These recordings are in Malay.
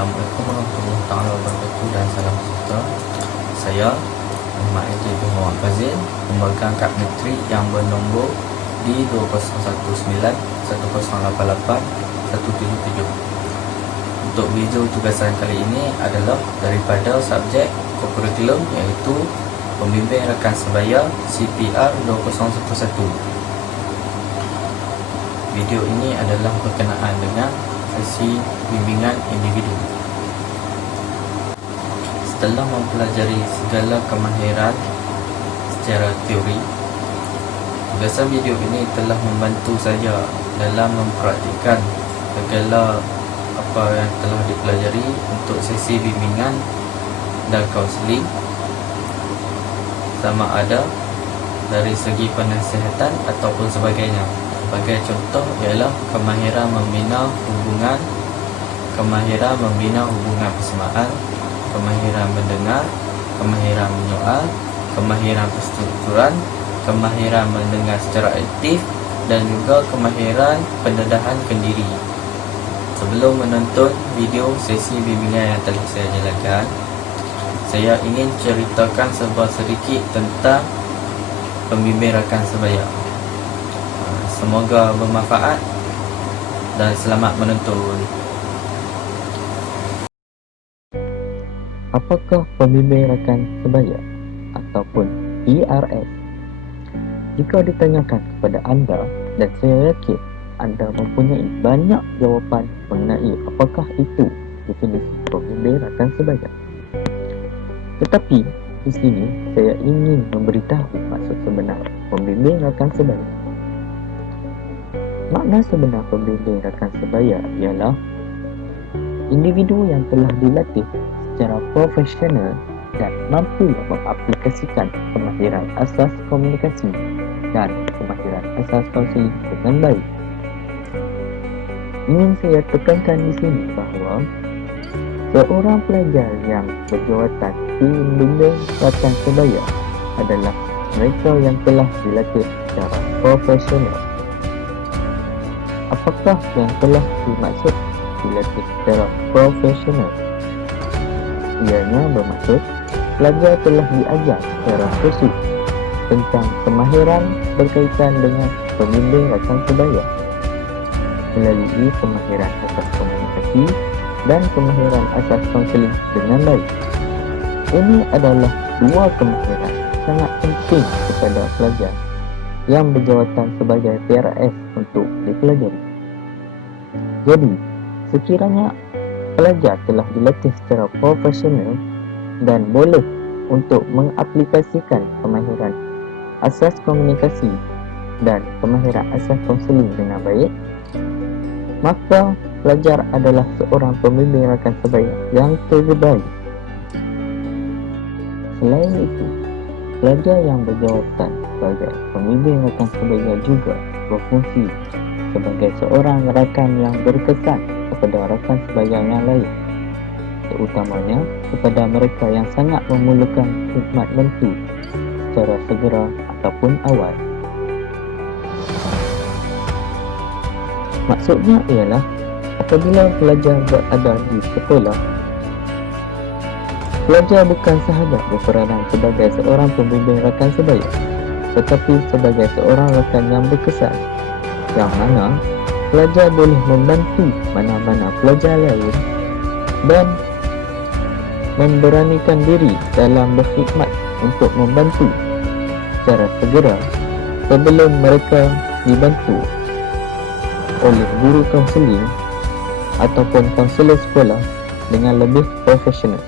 Assalamualaikum warahmatullahi taala wabarakatuh dan salam sejahtera. Saya Muhammad Edi bin Muhammad Fazil, pemegang kad metrik yang bernombor D2011-1088-177. Untuk video tugasan kali ini adalah daripada subjek kokurikulum, iaitu pembimbing rakan sebaya CPR 2011. Video ini adalah berkenaan dengan sesi bimbingan individu. Setelah mempelajari segala kemahiran secara teori, tugasan video ini telah membantu saya dalam mempraktikkan segala apa yang telah dipelajari untuk sesi bimbingan dan kaunseling, sama ada dari segi penasihatan ataupun sebagainya. Sebagai contoh ialah kemahiran membina hubungan, kemahiran membina hubungan persamaan, kemahiran mendengar, kemahiran menyoal, kemahiran perstrukturan, kemahiran mendengar secara aktif, dan juga kemahiran pendedahan kendiri. Sebelum menonton video sesi bimbingan yang telah saya jalankan, saya ingin ceritakan sedikit tentang pembimbing rakan sebaya. Semoga bermanfaat dan selamat menonton. Apakah pembimbing rakan sebaya ataupun PRS? Jika ditanyakan kepada anda, dan saya yakin anda mempunyai banyak jawapan mengenai apakah itu definisi pembimbing rakan sebaya. Tetapi di sini saya ingin memberitahu maksud sebenar pembimbing rakan sebaya. Makna sebenar pembimbing rakan sebaya ialah individu yang telah dilatih secara profesional dan mampu mengaplikasikan kemahiran asas komunikasi dan kemahiran asas kaunseling dengan baik. Ingin saya tekankan di sini bahawa seorang pelajar yang berjawatan pembimbing rakan sebaya adalah mereka yang telah dilatih secara profesional. Apakah yang telah dimaksud dilatih secara profesional? Ianya bermaksud pelajar telah diajar secara khusus tentang kemahiran berkaitan dengan pembimbing rakan sebaya melalui kemahiran asas komunikasi dan kemahiran asas kaunseling dengan baik. Ini adalah dua kemahiran sangat penting kepada pelajar yang berjawatan sebagai PRS untuk dipelajari. Jadi, sekiranya pelajar telah dilatih secara profesional dan boleh untuk mengaplikasikan kemahiran asas komunikasi dan kemahiran asas kaunseling dengan baik, maka pelajar adalah seorang pembimbing rakan sebaya yang terbaik. Selain itu, pelajar yang berjawatan sebagai pembimbing rakan sebaya juga berfungsi sebagai seorang rakan yang berkesan kepada rakan sebaya yang lain, terutamanya kepada mereka yang sangat memerlukan khidmat bantu secara segera ataupun awal. Maksudnya ialah apabila pelajar berada di sekolah, pelajar bukan sahaja berperanan sebagai seorang pembimbing rakan sebaya, tetapi sebagai seorang rakan yang berkesan, yang mana pelajar boleh membantu mana-mana pelajar lain dan memberanikan diri dalam berkhidmat untuk membantu secara segera sebelum mereka dibantu oleh guru kaunseling ataupun kaunselor sekolah dengan lebih profesional.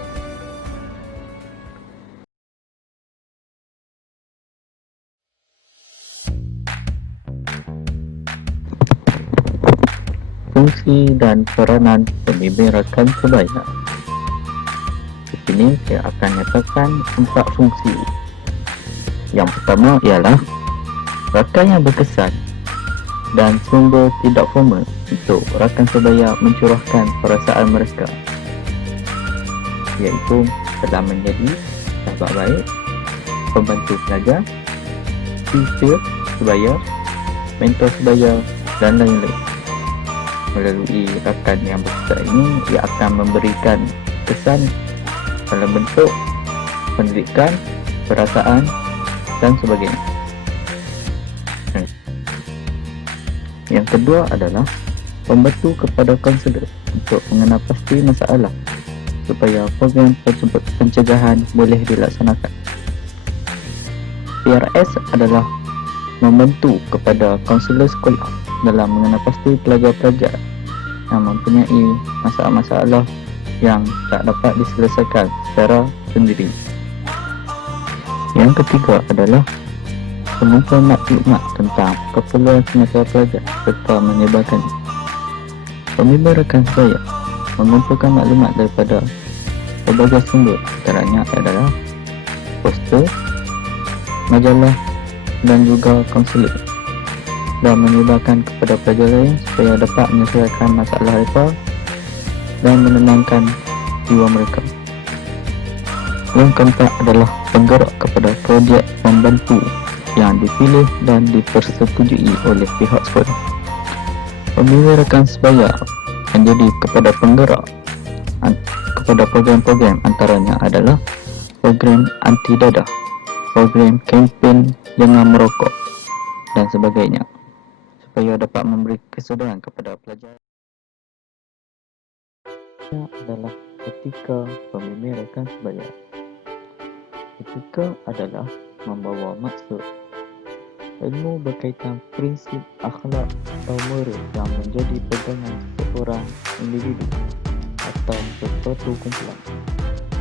Fungsi dan peranan pembimbing rakan sebaya. Di sini saya akan nyatakan 4 fungsi. Yang pertama ialah rakan yang berkesan dan sumber tidak formal untuk rakan sebaya mencurahkan perasaan mereka, iaitu telah menjadi sahabat baik, pembantu pelajar, teacher sebaya, mentor sebaya dan lain-lain. Melalui rakan yang besar ini, ia akan memberikan kesan dalam bentuk pendidikan, perasaan dan sebagainya. Yang kedua adalah membantu kepada kaunselor untuk mengenal pasti masalah supaya program pencegahan boleh dilaksanakan. PRS adalah membantu kepada kaunselor sekolah dalam mengenal pasti pelajar-pelajar yang mempunyai masalah-masalah yang tak dapat diselesaikan secara sendiri. Yang ketiga adalah mengumpulkan maklumat tentang keperluan semasa pelajar serta menyebarkannya. Pembimbing rakan sebaya mengumpulkan maklumat daripada berbagai sumber, antaranya adalah poster, majalah dan juga kaunselor, dan menyebarkan kepada pelajar lain supaya dapat menyelesaikan masalah mereka dan menenangkan jiwa mereka. Yang keempat adalah penggerak kepada projek membantu yang dipilih dan dipersetujui oleh pihak sekolah. Pembimbing rakan sebaya menjadi kepada penggerak kepada program-program, antaranya adalah program anti dadah, program kempen jangan merokok dan sebagainya, supaya dapat memberi kesedaran kepada pelajar. Ini adalah etika pembimbing rakan sebaya. Etika adalah membawa maksud ilmu berkaitan prinsip akhlak atau moral yang menjadi pegangan seorang individu atau sesuatu kumpulan.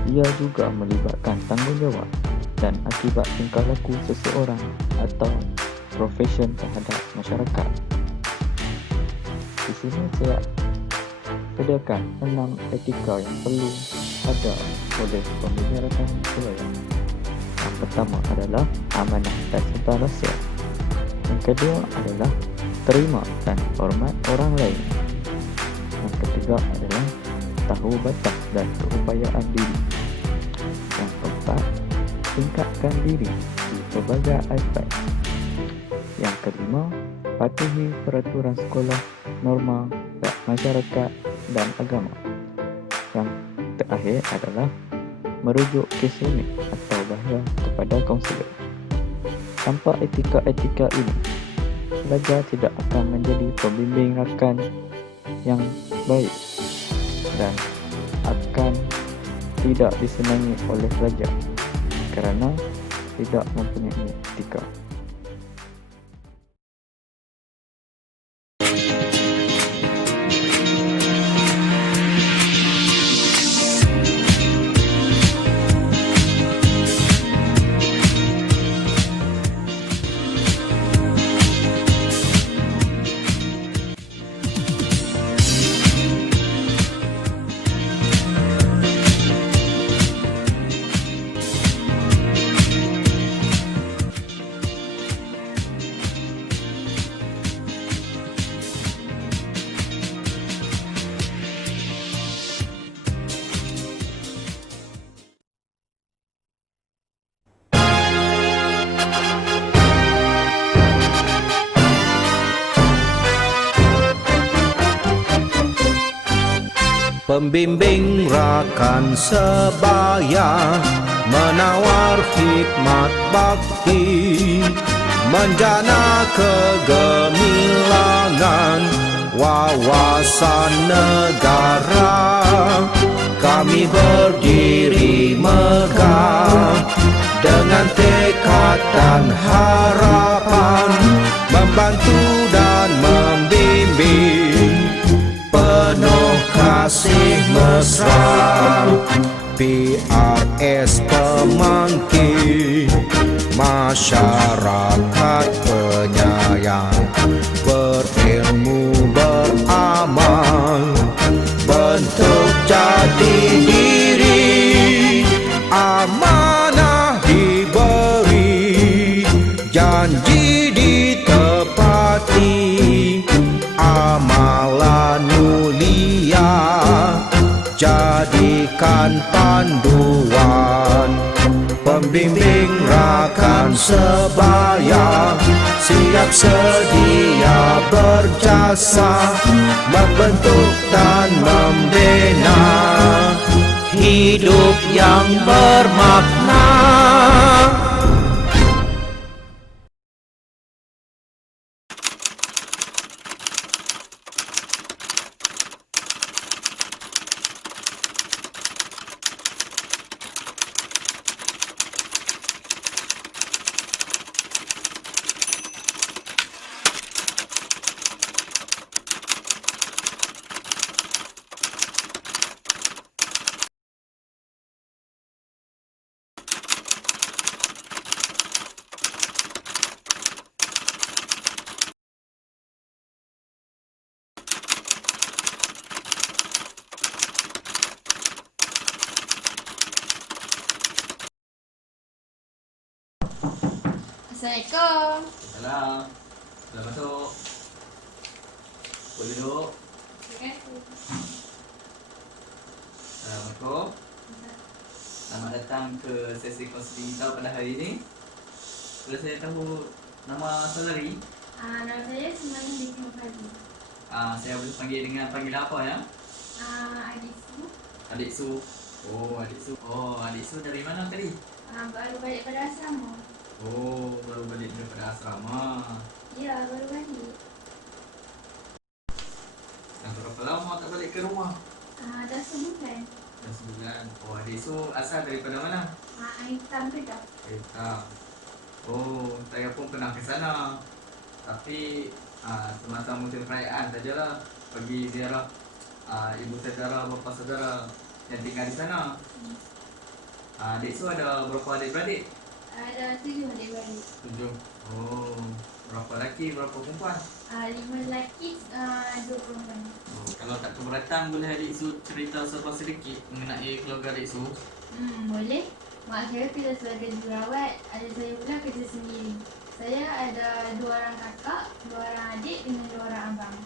Ia juga melibatkan tanggungjawab dan akibat tingkah laku seseorang atau profesion terhadap masyarakat. Di sini saya sediakan 6 etika yang perlu ada oleh pembimbing rakan sebaya. Yang pertama adalah amanah dan serta rahsia. Yang kedua adalah terima dan hormat orang lain. Yang ketiga adalah tahu batas dan keupayaan diri. Yang keempat, tingkatkan diri di pelbagai aspek. Yang kelima, patuhi peraturan sekolah, norma, masyarakat dan agama. Yang terakhir adalah merujuk kes klinik atau bahaya kepada kaunselor. Tanpa etika-etika ini, pelajar tidak akan menjadi pembimbing rakan yang baik dan akan tidak disenangi oleh pelajar kerana tidak mempunyai etika. Pembimbing rakan sebaya menawar khidmat bakti, menjana kegemilangan wawasan negara. Kami berdiri megah dengan tekad dan harapan, membantu dan membimbing penuh kasih mesra. PRS pemangkin masyarakat penyayang, berilmu beramal, bentuk jati diri, amanah diberi, janji ditepati, amalan mulia jadikan panduan. Pembimbing rakan sebaya siap sedia berjasa jasa membentuk dan membina hidup yang bermakna. Assalamualaikum. Salam. Dah masuk. Boleh duduk. Assalamualaikum. Selamat datang ke sesi konseling kita pada hari ini. Boleh saya tahu nama saudari? Nama saya sebenarnya Diki Mufadi. Saya boleh panggil dengan panggilan apa ya? Adik Su. Adik Su. Oh, Adik Su. Oh, Adik Su dari mana tadi? Baru balik pada asrama. Oh, baru balik daripada asrama. Ya, baru balik. Dah berapa lama tak balik ke rumah? Dah sebulan. Dah sebulan. Oh, Adik Su asal daripada mana? Hitam Kedah. Kereta. Oh, saya pun pernah ke sana. Tapi semasa musim perayaan sajalah pergi ziarah ibu saudara, bapa saudara yang tinggal di sana. Adik Su ada berapa adik-beradik? Ada 7 adik-beradik. 7. Oh, berapa lelaki, berapa perempuan? 5 lelaki, 2 perempuan. Oh, kalau tak keberatan boleh Adik Su cerita serba sedikit mengenai keluarga Adik Su? Boleh. Mak saya kerja sebagai jurawat, adik saya pula kerja sendiri. Saya ada 2 orang kakak, 2 orang adik dengan 2 orang abang.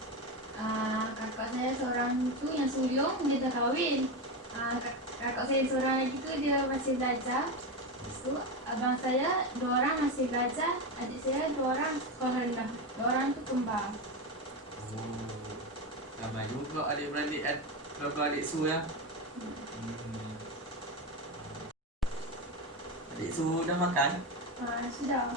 Kakak saya seorang tu yang sulung, dia dah kahwin. Kakak saya seorang lagi tu dia masih belajar. So, abang saya 2 orang masih belajar, adik saya 2 orang sekolah rendah. 2 orang tu kembar. Oh, ramai juga adik-beradik keluarga Adik Su ya. Adik Su dah makan? Sudah.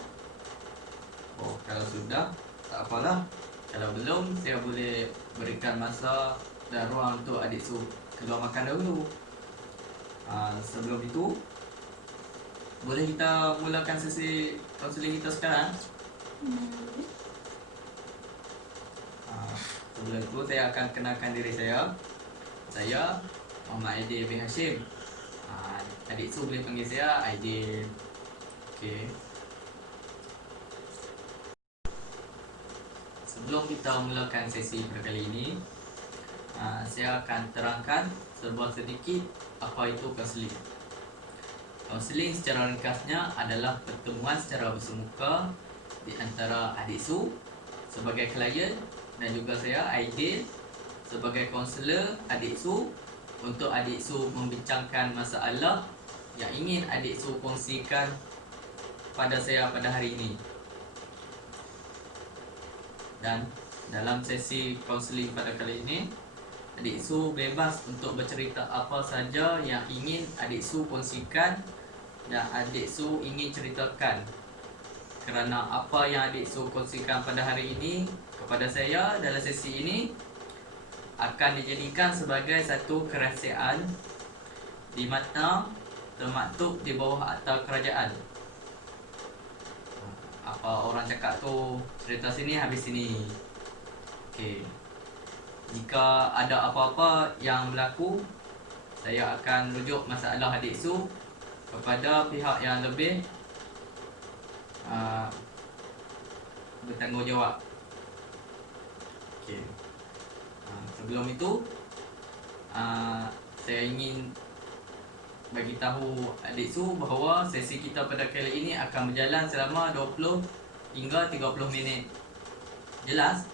Oh, kalau sudah, tak apalah. Kalau belum, saya boleh berikan masa dan ruang untuk Adik Su keluar makan dahulu. Sebelum itu, boleh kita mulakan sesi konseling kita sekarang? Sebelum itu, saya akan kenalkan diri saya. Saya Muhammad Aidil bin Hashim. Adik Su boleh panggil saya Aidil. Okey. Sebelum kita mulakan sesi pada kali ini, saya akan terangkan serba sedikit apa itu kaunseling. Kaunseling secara ringkasnya adalah pertemuan secara bersemuka di antara Adik Su sebagai klien dan juga saya Aidil sebagai kaunselor Adik Su untuk Adik Su membincangkan masalah yang ingin Adik Su kongsikan pada saya pada hari ini. Dan dalam sesi kaunseling pada kali ini, Adik Su bebas untuk bercerita apa saja yang ingin Adik Su kongsikan dan Adik Su ingin ceritakan. Kerana apa yang Adik Su kongsikan pada hari ini kepada saya dalam sesi ini akan dijadikan sebagai satu kerahsiaan di mata termaktub di bawah akta kerajaan. Apa orang cakap tu, cerita sini habis sini. Okey. Jika ada apa-apa yang berlaku, saya akan rujuk masalah Adik Su kepada pihak yang lebih bertanggungjawab. Okey. Sebelum itu, saya ingin bagi tahu Adik Su bahawa sesi kita pada kali ini akan berjalan selama 20 hingga 30 minit. Jelas?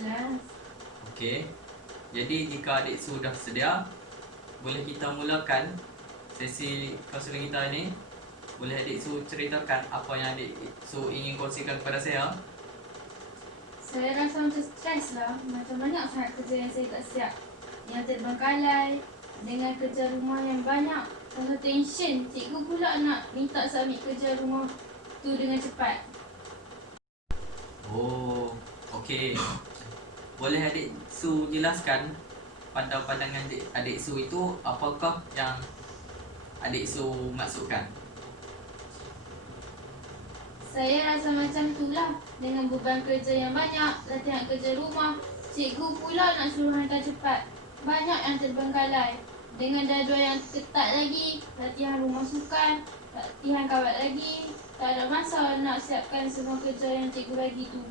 Jelas. Okey. Jadi jika Adik Su dah sedia, boleh kita mulakan sesi kaunseling kita ini. Boleh Adik Su ceritakan apa yang Adik Su ingin kongsikan kepada saya? Saya rasa macam stres lah. Macam banyak sangat kerja yang saya tak siap. Yang terbengkalai dengan kerja rumah yang banyak. Rasa tension. Cikgu pula nak minta submit kerja rumah tu dengan cepat. Oh, okey. Boleh adik Su jelaskan pada pandangan adik Su itu apakah yang adik Su maksudkan? Saya rasa macam tu lah. Dengan beban kerja yang banyak, latihan kerja rumah, cikgu pula nak suruh hantar cepat. Banyak yang terbengkalai. Dengan jadual yang ketat lagi, latihan rumah sukan, latihan kawat lagi, tak ada masa nak siapkan semua kerja yang cikgu bagi tu.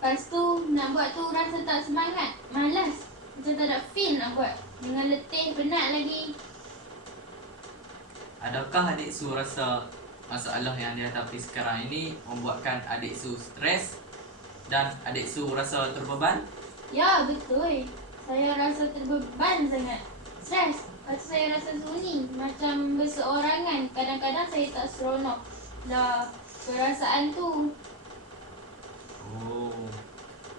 Lepas tu, nak buat tu rasa tak semangat, malas. Macam tak ada feel nak buat. Dengan letih, penat lagi. Adakah adik Su rasa masalah yang dihadapi sekarang ini membuatkan adik Su stres dan adik Su rasa terbeban? Ya, betul. Saya rasa terbeban sangat. Stres. Lepas tu saya rasa sunyi. Macam berseorangan. Kadang-kadang saya tak seronok. Dah perasaan tu. Oh,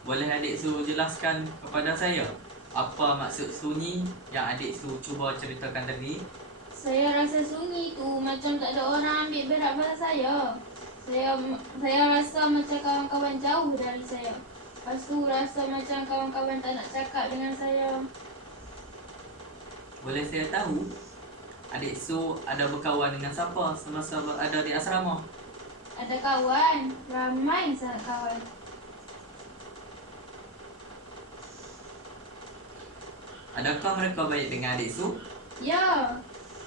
boleh adik Su jelaskan kepada saya apa maksud sunyi yang adik Su cuba ceritakan tadi? Saya rasa sunyi tu macam tak ada orang ambil berat pada saya. Saya rasa macam kawan-kawan jauh dari saya. Lepas tu rasa macam kawan-kawan tak nak cakap dengan saya. Boleh saya tahu adik Su ada berkawan dengan siapa semasa berada di asrama? Ada kawan. Ramai sangat kawan. Adakah mereka baik dengan adik Su? Ya,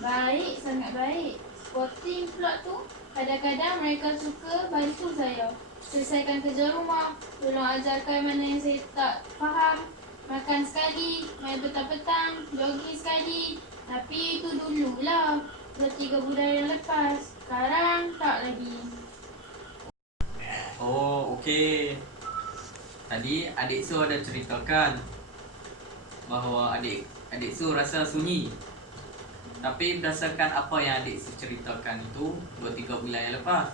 baik, sangat baik. Sporting pula tu, kadang-kadang mereka suka bantu saya. Selesaikan kerja rumah, tolong ajarkan mana yang saya tak faham. Makan sekali, main petang-petang, jogging sekali. Tapi itu dululah, 2-3 bulan yang lepas. Sekarang tak lagi. Oh, okey. Tadi adik Su ada ceritakan bahawa adik Su rasa sunyi. Tapi berdasarkan apa yang adik Su ceritakan itu 2-3 bulan yang lepas.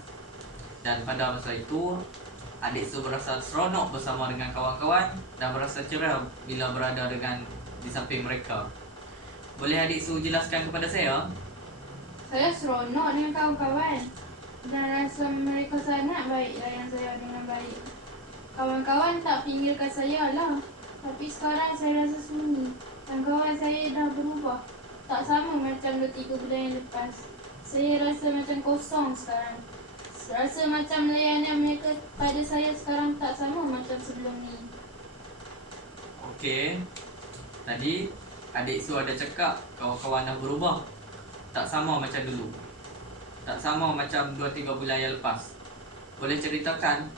Dan pada masa itu adik Su berasa seronok bersama dengan kawan-kawan dan berasa cerah bila berada di samping mereka. Boleh adik Su jelaskan kepada saya? Saya seronok dengan kawan-kawan. Dan rasa mereka sangat baik layan saya dengan baik. Kawan-kawan tak pinggirkan saya lah. Tapi sekarang saya rasa sunyi. Dan kawan saya dah berubah. Tak sama macam 2-3 bulan yang lepas. Saya rasa macam kosong sekarang. Rasa macam layanan mereka pada saya sekarang tak sama macam sebelum ni. Okey. Tadi adik Su ada cakap kawan-kawan dah berubah. Tak sama macam dulu. Tak sama macam 2-3 bulan yang lepas. Boleh ceritakan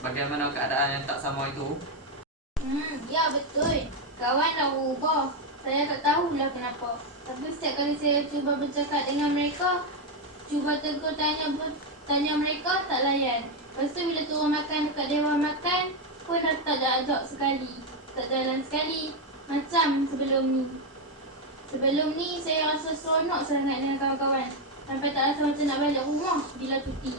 bagaimana keadaan yang tak sama itu? Ya betul. Kawan dah berubah. Saya tak tahulah kenapa. Tapi setiap kali saya cuba bercakap dengan mereka, cuba tegur tanya mereka, tak layan. Lepas tu bila turun makan dekat dewan makan, pun dah tak ada ajak sekali. Tak jalan sekali. Macam sebelum ni. Sebelum ni saya rasa seronok sangat dengan kawan-kawan. Sampai tak rasa macam nak balik rumah bila cuti.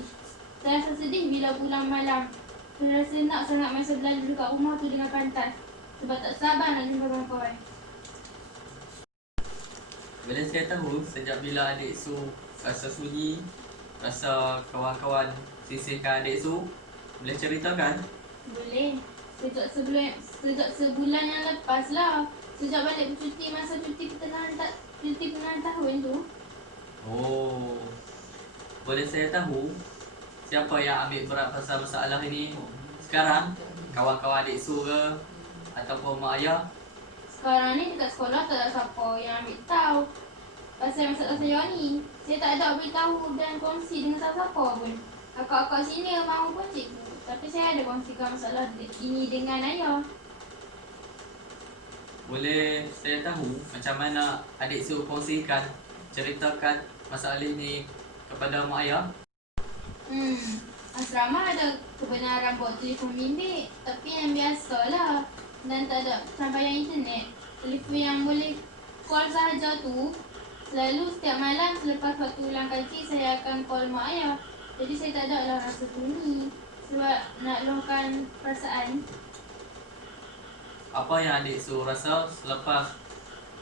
Saya rasa sedih bila pulang malam. Saya rasa nak sangat masa berlalu dekat rumah tu dengan pantas. Sebab tak sabar nak jumpa kawan-kawan. Boleh saya tahu sejak bila adik Su rasa sunyi, rasa kawan-kawan sisihkan adik Su? Boleh ceritakan? Boleh. Sejak sebulan yang lepas lah. Sejak balik bercuti masa cuti pertengahan tahun tu. Oh, boleh saya tahu siapa yang ambil berat pasal masalah ini sekarang? Kawan-kawan adik Su ke? Ataupun mak ayah? Sekarang ni dekat sekolah tak ada siapa yang ambil tahu pasal masalah saya ni. Saya tak ada beritahu dan kongsi dengan siapa-siapa pun. Kakak-kakak sini mahu pun cikgu. Tapi saya ada kongsikan masalah ini dengan ayah. Boleh saya tahu macam mana adik Su kongsikan, ceritakan masalah ini kepada mak ayah? Asrama ada kebenaran buat telefon bimbit. Tapi yang biasalah. Dan tak ada sampaian internet. Telefon yang boleh call sahaja tu, selalu setiap malam selepas waktu ulang kaji saya akan call mak ayah. Jadi saya tak ada lah rasa sunyi. sebab nak luahkan perasaan. Apa yang adik Su rasa selepas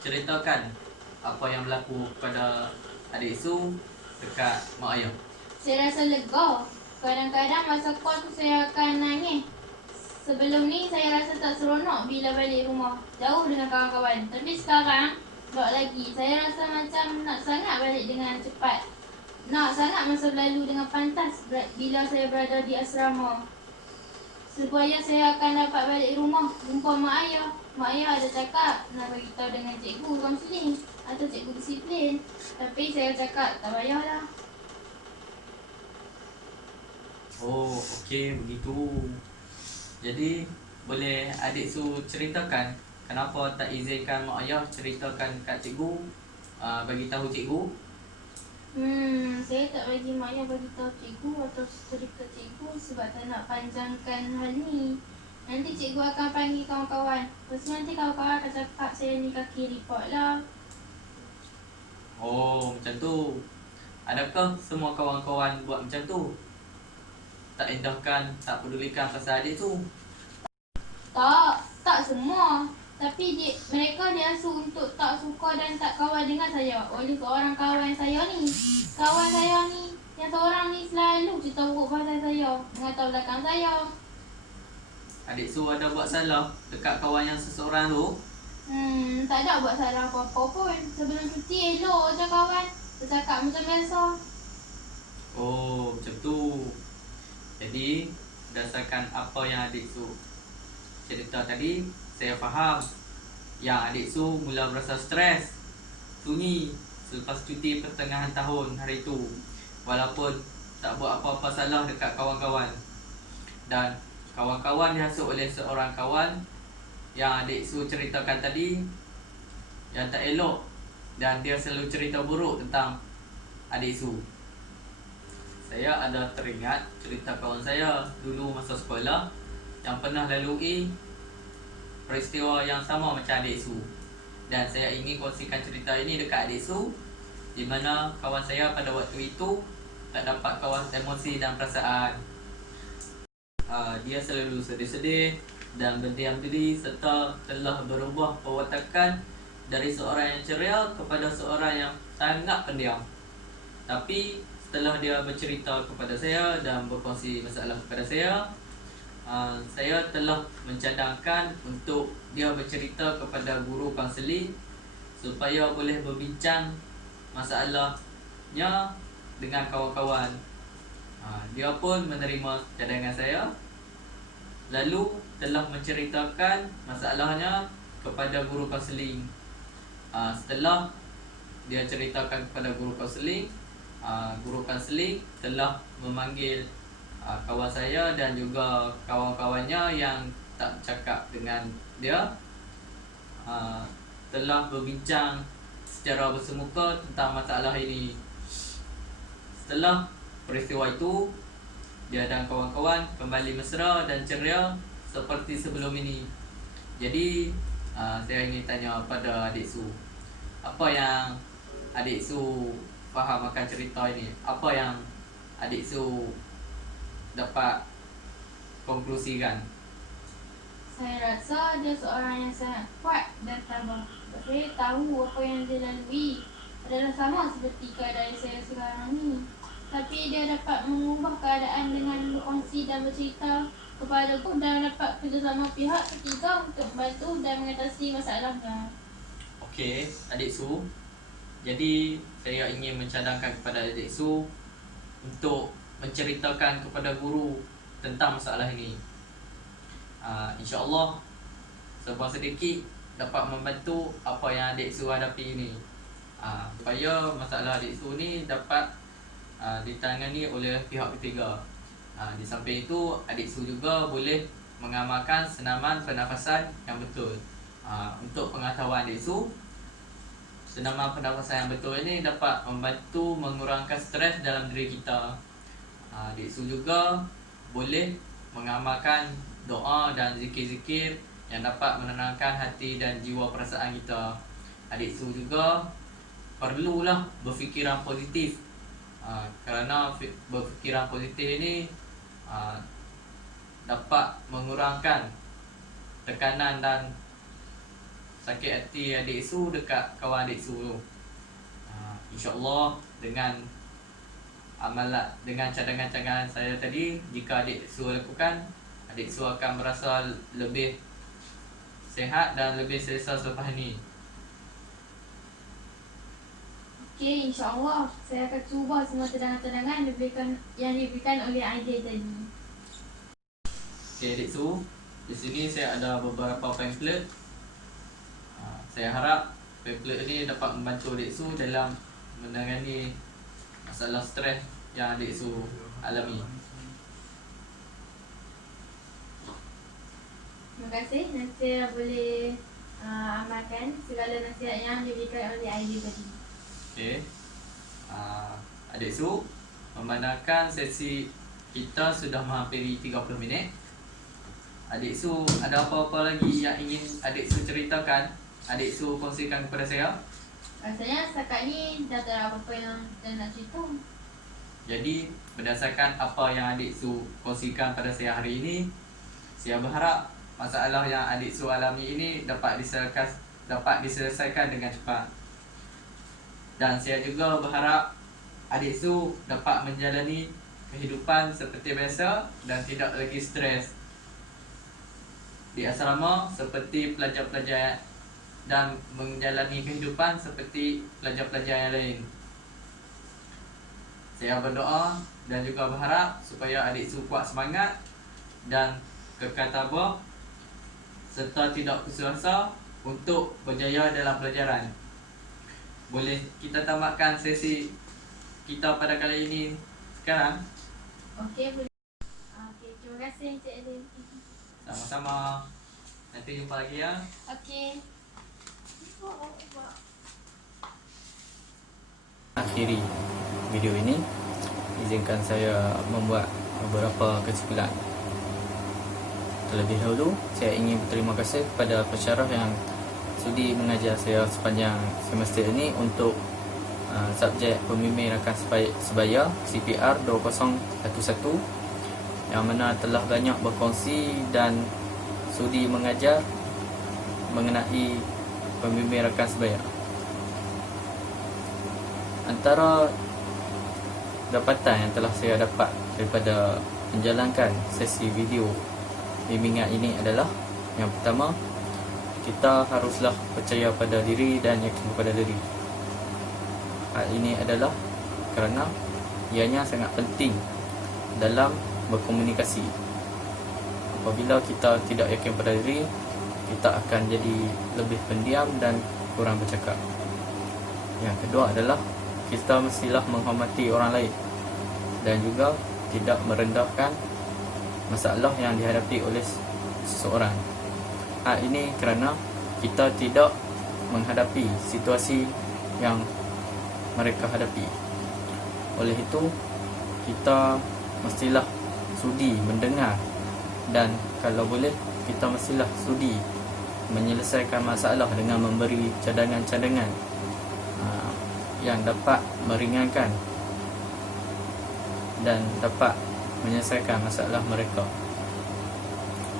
ceritakan apa yang berlaku kepada adik Su dekat mak ayah? Saya rasa lega. Kadang-kadang masa call tu saya akan nangis. Sebelum ni saya rasa tak seronok bila balik rumah, jauh dengan kawan-kawan. Tapi sekarang, tak lagi. Saya rasa macam nak sangat balik dengan cepat. Nak sangat masa berlalu dengan pantas bila saya berada di asrama. Supaya saya akan dapat balik rumah, jumpa mak ayah. Mak ayah ada cakap nak beritahu dengan cikgu kaunseling atau cikgu disiplin. Tapi saya cakap tak payahlah. Oh, okey, begitu. Jadi, boleh adik Su ceritakan kenapa tak izinkan mak ayah ceritakan kat cikgu, bagi tahu cikgu? Saya tak bagi mak ayah bagi tahu cikgu atau cerita cikgu sebab tak nak panjangkan hal ni. Nanti cikgu akan panggil kawan-kawan. Lepas tu nanti kawan-kawan akan cakap saya ni kaki report lah. Oh, macam tu. Adakah semua kawan-kawan buat macam tu? Tak indahkan, tak pedulikan pasal adik tu? Tak semua. Tapi mereka diasuh untuk tak suka dan tak kawan dengan saya oleh seorang kawan saya ni. Kawan saya ni, yang seorang ni selalu cerita buruk pasal saya, mengatar belakang saya. Adik Su ada buat salah dekat kawan yang seseorang tu? Tak ada buat salah apa-apa pun. Sebelum cuti elok je kawan. Bercakap macam biasa. Oh, macam tu. Jadi, berdasarkan apa yang adik Su cerita tadi, saya faham yang adik Su mula berasa stres, sunyi selepas cuti pertengahan tahun hari itu, walaupun tak buat apa-apa salah dekat kawan-kawan. Dan kawan-kawan dihasut oleh seorang kawan yang adik Su ceritakan tadi yang tak elok, dan dia selalu cerita buruk tentang adik Su. Saya ada teringat cerita kawan saya dulu masa sekolah yang pernah lalui peristiwa yang sama macam adik Su. Dan saya ingin kongsikan cerita ini dekat adik Su, di mana kawan saya pada waktu itu tak dapat kawal emosi dan perasaan. Dia selalu sedih-sedih dan berdiam diri serta telah berubah perwatakan dari seorang yang ceria kepada seorang yang sangat pendiam. Tapi setelah dia bercerita kepada saya dan berkongsi masalah kepada saya telah mencadangkan untuk dia bercerita kepada guru kaunseling supaya boleh berbincang masalahnya dengan kawan-kawan. Dia pun menerima cadangan saya, lalu telah menceritakan masalahnya kepada guru kaunseling. Setelah dia ceritakan kepada guru kaunseling telah memanggil kawan saya dan juga kawan-kawannya yang tak cakap dengan dia, telah berbincang secara bersemuka tentang masalah ini. Setelah peristiwa itu, dia dan kawan-kawan kembali mesra dan ceria seperti sebelum ini. Jadi saya ingin tanya pada adik Su, apa yang adik Su faham akan cerita ini? Apa yang adik Su dapat konklusikan? Saya rasa dia seorang yang sangat kuat dan tabah. Saya tahu apa yang dia lalui adalah sama seperti keadaan saya sekarang ni. Tapi dia dapat mengubah keadaan dengan berkongsi dan bercerita kepadaku dan dapat kerjasama pihak ketiga untuk membantu dan mengatasi masalahnya. Okey, adik Su. Jadi saya ingin mencadangkan kepada adik Su untuk menceritakan kepada guru tentang masalah ini. InsyaAllah sebuah sedikit dapat membantu apa yang adik Su hadapi ini, supaya masalah adik Su ni dapat ditangani oleh pihak ketiga. Di samping itu, adik Su juga boleh mengamalkan senaman pernafasan yang betul. Untuk pengetahuan adik Su, senaman pernafasan yang betul ini dapat membantu mengurangkan stres dalam diri kita. Adik Su juga boleh mengamalkan doa dan zikir-zikir yang dapat menenangkan hati dan jiwa perasaan kita. Adik Su juga perlulah berfikiran positif, kerana berfikiran positif ini dapat mengurangkan tekanan dan sakit hati adik su dekat kawan adik su tu. InsyaAllah dengan amalan, dengan cadangan-cadangan saya tadi, jika adik su lakukan, adik su akan merasa lebih sihat dan lebih selesa selepas ni. Okey, insyaAllah saya akan cuba semua cadangan-cadangan yang diberikan oleh Aidil tadi. Okey adik su, di sini saya ada beberapa pamphlet. Saya harap pamphlet ini dapat membantu adik su dalam menangani masalah stres yang adik su alami. Terima kasih. Nanti saya boleh amalkan segala nasihat yang diberikan oleh Aidil tadi. Okey. Adik su, memandangkan sesi kita sudah menghampiri 30 minit. Adik su ada apa-apa lagi yang ingin adik su ceritakan? Adik su kongsikan kepada saya. Rasanya setakat ni dah tak ada apa-apa yang saya nak cerita. Jadi berdasarkan apa yang adik su kongsikan pada saya hari ini, saya berharap masalah yang adik su alami ini dapat diselesaikan dengan cepat. Dan saya juga berharap adik su dapat menjalani kehidupan seperti biasa dan tidak lagi stres di asrama seperti pelajar-pelajar, dan menjalani kehidupan seperti pelajar-pelajar yang lain. Saya berdoa dan juga berharap supaya adik su kuat semangat dan kekal tabah serta tidak putus asa untuk berjaya dalam pelajaran. Boleh kita tamatkan sesi kita pada kali ini sekarang? Okey, boleh. Okey, terima kasih Encik Aidil. Sama-sama. Nanti jumpa lagi ya. Okey. Akhiri video ini, izinkan saya membuat beberapa kesimpulan. Terlebih dahulu, saya ingin berterima kasih kepada pensyarah yang sudi mengajar saya sepanjang semester ini untuk subjek pembimbing rakan sebaya CPR 2011, yang mana telah banyak berkongsi dan sudi mengajar mengenai pembimbing rakan sebaya. Antara dapatan yang telah saya dapat daripada menjalankan sesi video bimbingan ini adalah, yang pertama, kita haruslah percaya pada diri dan yakin kepada diri. Hal ini adalah kerana ianya sangat penting dalam berkomunikasi. Apabila kita tidak yakin pada diri, kita akan jadi lebih pendiam dan kurang bercakap. Yang kedua adalah, kita mestilah menghormati orang lain dan juga tidak merendahkan masalah yang dihadapi oleh seseorang. Hal ini kerana kita tidak menghadapi situasi yang mereka hadapi. Oleh itu, kita mestilah sudi mendengar, dan kalau boleh, kita mestilah sudi menyelesaikan masalah dengan memberi cadangan-cadangan yang dapat meringankan dan dapat menyelesaikan masalah mereka.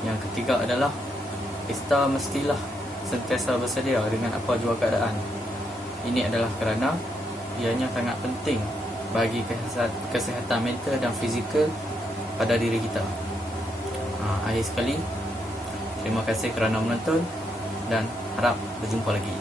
Yang ketiga adalah, kita mestilah sentiasa bersedia dengan apa jua keadaan. Ini adalah kerana ianya sangat penting bagi kesihatan mental dan fizikal pada diri kita. Akhir sekali, terima kasih kerana menonton dan harap berjumpa lagi.